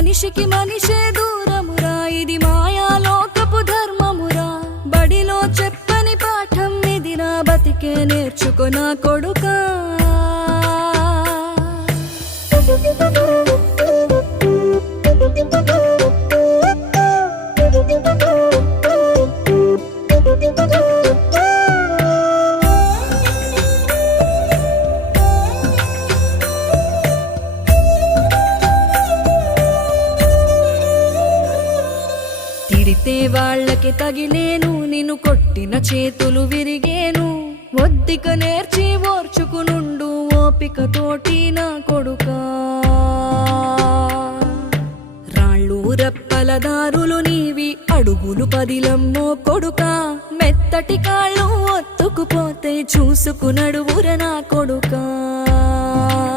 మనిషికి మనిషే దూరమురా, ఇది మాయాలోకపు ధర్మమురా. బడిలో చెప్పని పాఠం ఇది, నా బతికే నేర్చుకో నా కొడుకా. తిడితే వాళ్ళకి తగిలేను, నిన్ను కొట్టిన చేతులు విరిగేను. ఒద్దిక నేర్చి ఓర్చుకునుండు ఓపికతోటి నా కొడుకా. రాళ్ళు రెప్పల దారులు నీవి, అడుగులు పదిలమ్మో కొడుకా. మెత్తటి కాళ్ళు ఒత్తుకుపోతే చూసుకునడువుర నా కొడుకా.